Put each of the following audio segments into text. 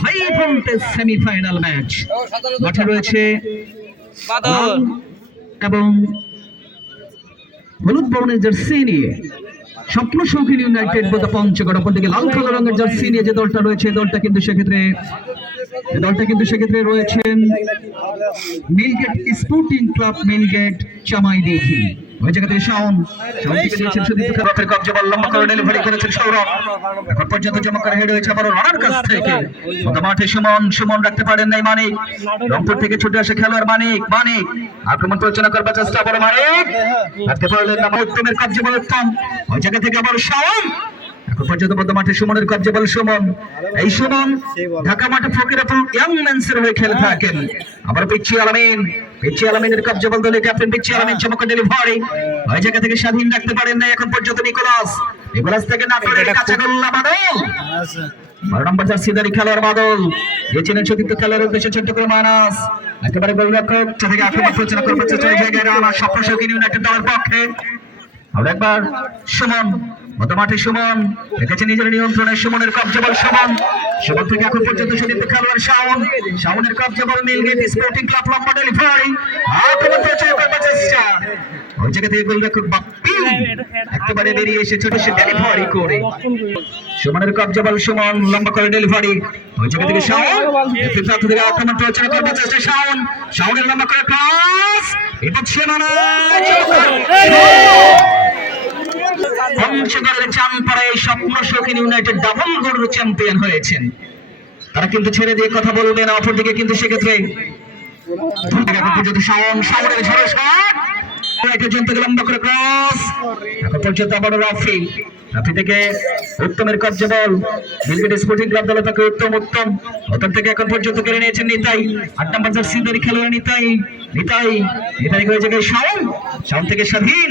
High voltage semifinal match মাঠে রয়েছে এবং হলুদ বর্ণের জার্সি নিয়ে। স্বপ্ন শৌখিন ইউনাইটেড বোধ পঞ্চগড়। অপরদিকে লাল কালো রঙের জার্সি নিয়ে যে দলটা রয়েছে দলটা কিন্তু সেক্ষেত্রে দলটা কিন্তু সেক্ষেত্রে রয়েছেন মিলগেট স্পোর্টিং ক্লাব মিলগেট চামাই দেখি ওই জায়গা থেকে শাওন। শাওন থেকে দিয়েছেন সুদীপ খারাপের কবজা বল লম্বা করে ডেলিভারি করেছেন সৌরভ। এখন পর্যন্ত হেড হয়েছে আবারও রানার কাছ থেকে। মাঠে সুমন সুমন রাখতে পারেন নাই মানিক। রংপুর থেকে ছুটে আসে খেলোয়াড় মানিক মানিক। আক্রমণ পরিচালনা করবার চেষ্টা আবারও মানিক। রাখতে পারলেন না উত্তমের কবজা বল উত্তম। ওই জায়গা থেকে আবার শাওন। এখন পর্যন্ত মাঠে সুমনের কবজা বল সুমন। এই সুমন ঢাকা মাঠে ফকিরাপুর ইয়াং হয়ে খেলে থাকেন। আবার পিচ্ছি আলামিন। পিচ্ছি আলামিনের কবজা বল দলে ক্যাপ্টেন পিচ্ছি আলামিন চমৎকার ডেলিভারি ওই জায়গা থেকে স্বাধীন রাখতে পারেন না এখন পর্যন্ত নিকোলাস। নিকোলাস থেকে না করে কাঁচা গোল্লা বাদল। বারো নম্বর জার্সিদারি খেলোয়াড় বাদল। দিয়েছিলেন সতীর্থ খেলার উদ্দেশ্যে ছোট্ট করে মানাস একেবারে গোলরক্ষক থেকে আক্রমণ পরিচালনা করবার চেষ্টা জায়গায় রানা স্বপ্ন শৌখিন ইউনাইটেড দলের পক্ষে। আমরা একবার সুমন মতো মাঠে সুমন রেখেছে নিজের নিয়ন্ত্রণে সুমনের কবজা বল সুমন। সুমন থেকে এখন পর্যন্ত সতীর্থ খেলোয়াড় শাওন। শাওনের কবজা বল মিলগেট স্পোর্টিং ক্লাব লম্বা ডেলিভারি। আক্রমণ করবার চেষ্টা। ওই জায়গা থেকে গোলরক্ষক বাপ্পি। একেবারে বেরিয়ে এসে ছোট সে ডেলিভারি করে। সুমনের কবজা বল সুমন, লম্বা করে ডেলিভারি। ওই জায়গা থেকে শাওন। প্রান্ত থেকে আক্রমণ পরিচালনা করবার চেষ্টা শাওন। শাওনের লম্বা করে ক্রস এটা সীমানা পঞ্চগড়ের চানপাড়ায় স্বপ্ন ইউনাইটেড ডাবল গোল চ্যাম্পিয়ন হয়েছেন। তারা কিন্তু ছেড়ে দিয়ে কথা বলবে না, অপরদিকে কিন্তু সেক্ষেত্রে রাফি। থেকে উত্তমের উত্তম উত্তম। থেকে পর্যন্ত কেড়ে নিয়েছেন নিতাই। নিতাই। শাওন শাওন থেকে স্বাধীন।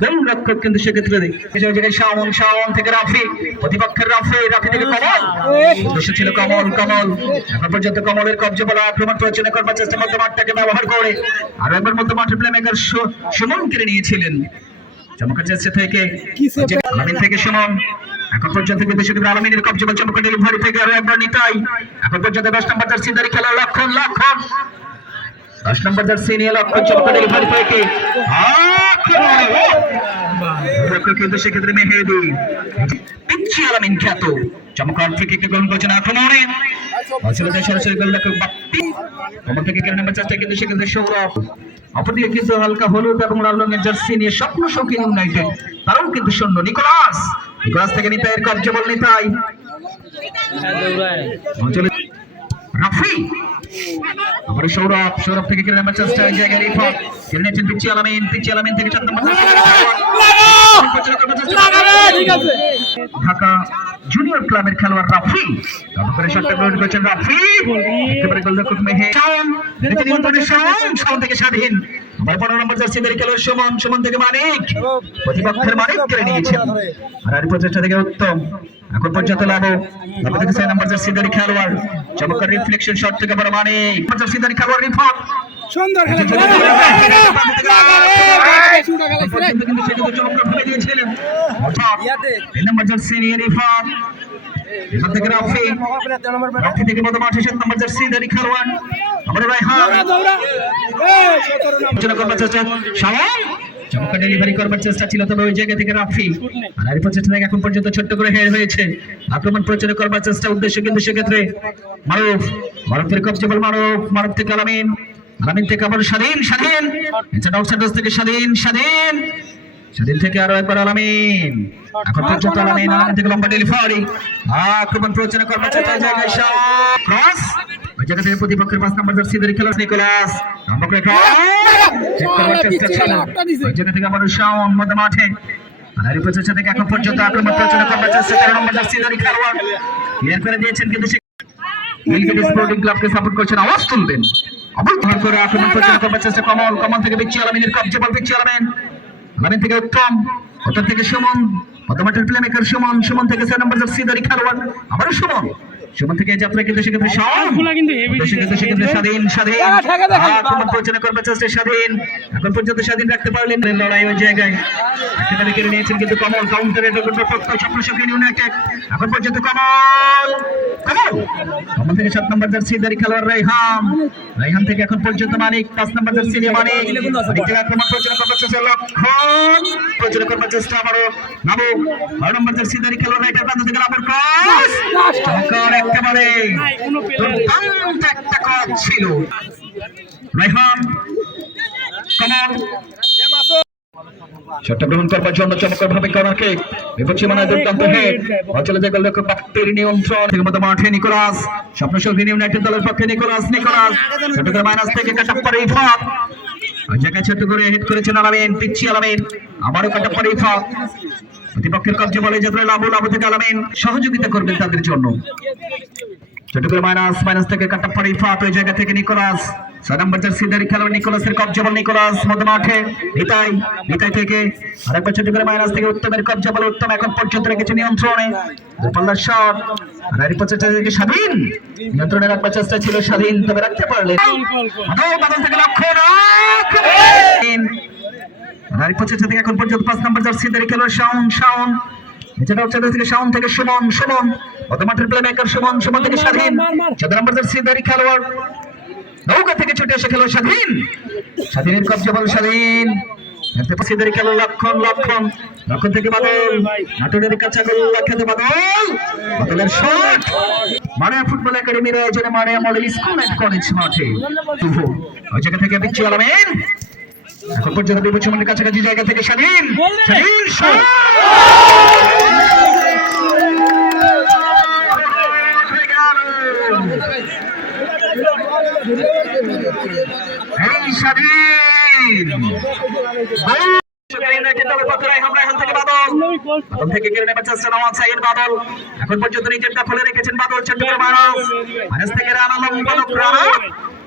গোল রক্ষক কিন্তু সেক্ষেত্রে শাওন শাওন থেকে রাফি প্রতিপক্ষের রাফি রাফি থেকে কমল। ছিল কমল কমল। এখন পর্যন্ত কমলের কবজা বলা আক্রমণ প্রচনা করবার চেষ্টা মধ্য মাঠটাকে ব্যবহার করে। আর একবার মধ্য মাঠের প্লে মেকার সুমন কেড়ে নিয়েছিলেন। চমকের চেষ্টা থেকে। আলামিন থেকে সুমন। এখন পর্যন্ত কিন্তু সেক্ষেত্রে আলামিনের কবজা বল চমকের ডেলিভারি থেকে আরও একবার নিতাই। এখন পর্যন্ত দশ নম্বর জার্সিদারি খেলা লক্ষণ লক্ষণ। দশ নম্বর জার্সি নিয়ে লক্ষণ চমকের ডেলিভারি থেকে। কিন্তু সেক্ষেত্রে মেহেদি পিচ্ছি আলামিন খ্যাত চমকার থেকে কে গ্রহণ করছেন আক্রমণে অচলতে সরাসরি গোল বাপ্পি কমর থেকে কেড়ে নেবার চেষ্টা কিন্তু সেক্ষেত্রে সৌরভ অপরদিকে কিন্তু হালকা হলুদ এবং লাল রঙের জার্সি নিয়ে স্বপ্ন শৌখিন তারাও কিন্তু শূন্য নিকোলাস নিকোলাস থেকে নিতাইয়ের কবজা বল নিতাই রাফি আবার সৌরভ সৌরভ থেকে কেড়ে নেবার চেষ্টা জায়গায় রিফাত কেড়ে নিয়েছেন পিচ্ছি আলামিন পিচ্ছি আলামিন থেকে চার নম্বর ঢাকা জুনিয়র ক্লাবের খেলোয়াড় রাফি। তবে শটটা গ্রহণ করেছেন রাফি। একেবারে গোলরক্ষক মেহে। শাওন দেখেছেন নিয়ন্ত্রণে শাওন শাওন থেকে স্বাধীন। খেলোয়াড় সুমন সুমন থেকে মানিক। প্রতিপক্ষের মানিক কেড়ে নিয়েছেন। আর প্রচেষ্টা থেকে উত্তম। এখন পর্যন্ত লাভ থেকে ছয় নম্বর জার্সিদের খেলোয়াড়। চমৎকার রিফ্লেকশন শট থেকে বড় মানিক জার্সিদের খেলোয়াড় রিফাত। সুন্দর খেলা। চমৎকার দিয়েছিলেন। অর্থাৎ নম্বর জার্সি রিফাত। এখান থেকে রাফি। রাফি থেকে মতো মাঠে সাত নম্বর জার্সি দারি খেলোয়াড়। করবার চেষ্টা। শাওন চমৎকার ডেলিভারি করবার চেষ্টা ছিল, তবে ওই জায়গা থেকে রাফি আর প্রচেষ্টা থেকে এখন পর্যন্ত ছোট্ট করে হেড হয়েছে। আক্রমণ প্রচার করবার চেষ্টা, উদ্দেশ্য কিন্তু সেক্ষেত্রে মারুফ, মারুফের কবজে বল মারুফ মারুফ থেকে আলামিন আলামিন থেকে আবার স্বাধীন স্বাধীন। এছাড়া আউটসাইডার্স থেকে স্বাধীন স্বাধীন। স্বাধীন থেকে আরও একবার আলামিন। এখন পর্যন্ত আলামিন আলামিন থেকে লম্বা ডেলিভারি আক্রমণ প্রচার করবার চেষ্টা জায়গায় ক্রস জায়গা থেকে প্রতিপক্ষের পাঁচ নম্বর জার্সি ধরে খেলোয়াড় নিকোলাস। জায়গা থেকে আবার শাওন মধ্যে মাঠে। আর প্রচেষ্টা থেকে এখন পর্যন্ত আক্রমণ প্রচার করবার চেষ্টা তেরো নম্বর জার্সি খেলোয়াড়। ক্লিয়ার করে দিয়েছেন কিন্তু সে মিলগেট স্পোর্টিং ক্লাবকে সাপোর্ট করছেন আওয়াজ তুলবেন। অবৈধ করে আক্রমণ প্রচার করবার চেষ্টা কমল। কমল থেকে বিচ্ছি আলামিনের কবজে বল বিচ্ছি আলামিন। আলামিন থেকে উত্তম। উত্তম থেকে সুমন। প্রথমাটের প্লে মেকার সুমন। সুমন থেকে ছয় নম্বর জার্সি দারি খেলোয়াড়। আবারও সুমন। সুমন থেকে যাত্রা কিন্তু সেক্ষেত্রে সবগুলা কিন্তু সেক্ষেত্রে সেক্ষেত্রে স্বাধীন স্বাধীন। আক্রমণ পরিচালনা করবে চেষ্টা স্বাধীন। এখন পর্যন্ত স্বাধীন রাখতে পারলেন লড়াই ওই জায়গায় সেখানে কেড়ে নিয়েছেন কিন্তু কমল। কাউন্টারে স্বপ্ন শৌখিন ইউনাইটেড। এখন পর্যন্ত কমল। কমল সাত নম্বর জার্সি দারি খেলোয়াড় রাইহান। রাইহান থেকে এখন পর্যন্ত মানিক, পাঁচ নম্বর জার্সি নিয়ে মানিক। আক্রমণ চেষ্টা লক্ষণ পরিচালনা করবে চেষ্টা আবারও। নামু বারো নম্বর জার্সি দারি খেলোয়াড় রাইটার প্রান্ত থেকে লাভের ক্রস চমৎকার একটা কাজ ছিল। রাইহান কমল শটটা গ্রহণ করবার জন্য চমৎকার ভাবে সীমানায় দুর্দান্ত হেড অচলে যে নিয়ন্ত্রণ থেকে মতো মাঠে নিকোলাস স্বপ্ন ইউনাইটেড দলের পক্ষে নিকোলাস নিকোলাস। মাইনাস থেকে ইফাত ছোট করে হিট করেছেন আলামিন পিচ্ছি আলামিন। আবারও ইফাত প্রতিপক্ষের কবজে বলে যাত্রা লাভু লাভু থেকে আলামিন সহযোগিতা করবেন তাদের জন্য। ছোট করে মাইনাস মাইনাস থেকে কাটাপ্পার ইফাত ওই জায়গা থেকে নিকোলাস। ছয় নম্বর জার্সি দাঁড়ি খেলোয়াড় নিকোলাসের কবজা বল নিকোলাস মধ্য মাঠে নিতাই নিতাই থেকে আরেকবার ছোট করে মাইনাস থেকে উত্তমের কবজা বল উত্তম এখন পর্যন্ত রেখেছে নিয়ন্ত্রণে। দুপাল্লার শট আর আরেক থেকে স্বাধীন। নিয়ন্ত্রণে রাখবার চেষ্টা ছিল স্বাধীন তবে রাখতে পারলেন। কল বাদল থেকে লক্ষ্য আরেক চেষ্টা থেকে এখন পর্যন্ত পাঁচ নম্বর জার্সি দাঁড়ি খেলোয়াড় শাওন এছাড়া হচ্ছে থেকে শাওন থেকে সুমন সুমন। প্রথমাঠের প্লে মেকার সুমন সুমন থেকে স্বাধীন। চোদ্দ নম্বর জার্সি দাঁড়ি খেলোয়াড় নৌকা থেকে ছুটে এসে খেলো স্বাধীন। স্বাধীনের কবজা বল স্বাধীন। এতে পাশিদের খেলো লক্ষণ লক্ষণ। লক্ষণ থেকে বাদল। নাটোরের কাছে গোল খেতে বাদল। বাদলের শট। মারিয়া ফুটবল একাডেমির আয়োজনে Maria model school and college মাঠে ওই জায়গা থেকে বিচ্ছু আলমেন। এখন পর্যন্ত বিভূষণের কাছাকাছি জায়গা থেকে স্বাধীন। স্বাধীন শট এই স্বাধীন থেকে বাদল ওই গোল বাদল। থেকে কেড়ে নেবার চেষ্টা নওয়াজ সাইদ বাদল। এখন পর্যন্ত নিজের দখলে রেখেছেন বাদল থেকে রানা লম্বালক রানা।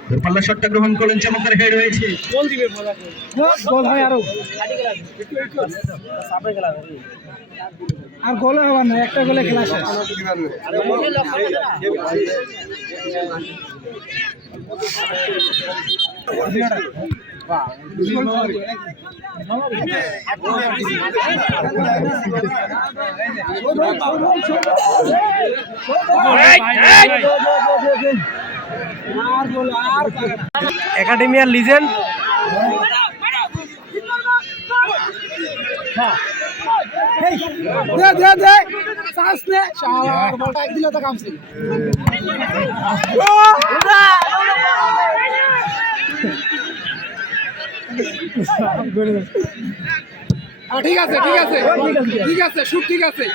দূরপাল্লা শটটা গ্রহণ করলেন চমৎকার হেড হয়েছে। গোল দিবে গোল হয় আরও। আর গোলে হবার না একটা গোলে খেলা শেষ। আর। একাডেমিয়ার লিজেন্ড দে চান্স নে তো ঠিক আছে ঠিক আছে ঠিক আছে সুখ ঠিক আছে।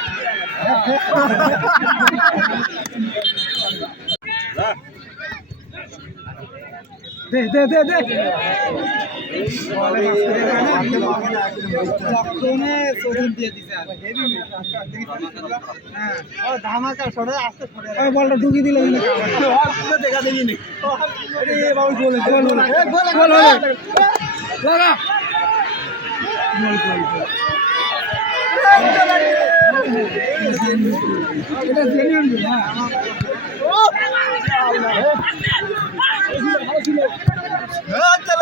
দে দে দে বলটা ঢুকি দিলে কিন্তু আরে লাগা এটা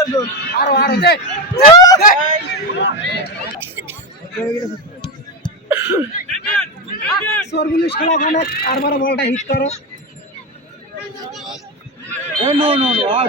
গোল হ্যাঁ। আরও আরও খেলা তারপরে বলটা হিট করো। নো নো নো, আর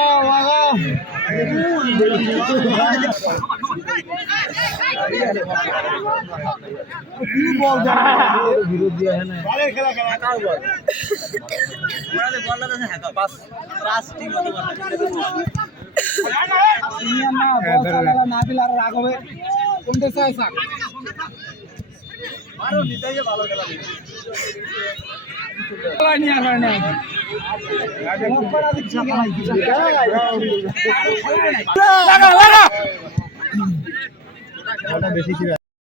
না দিলে আর রাগ হবে কোনটা ভালো খেলা। নিয়ে আসা লাগা লাগা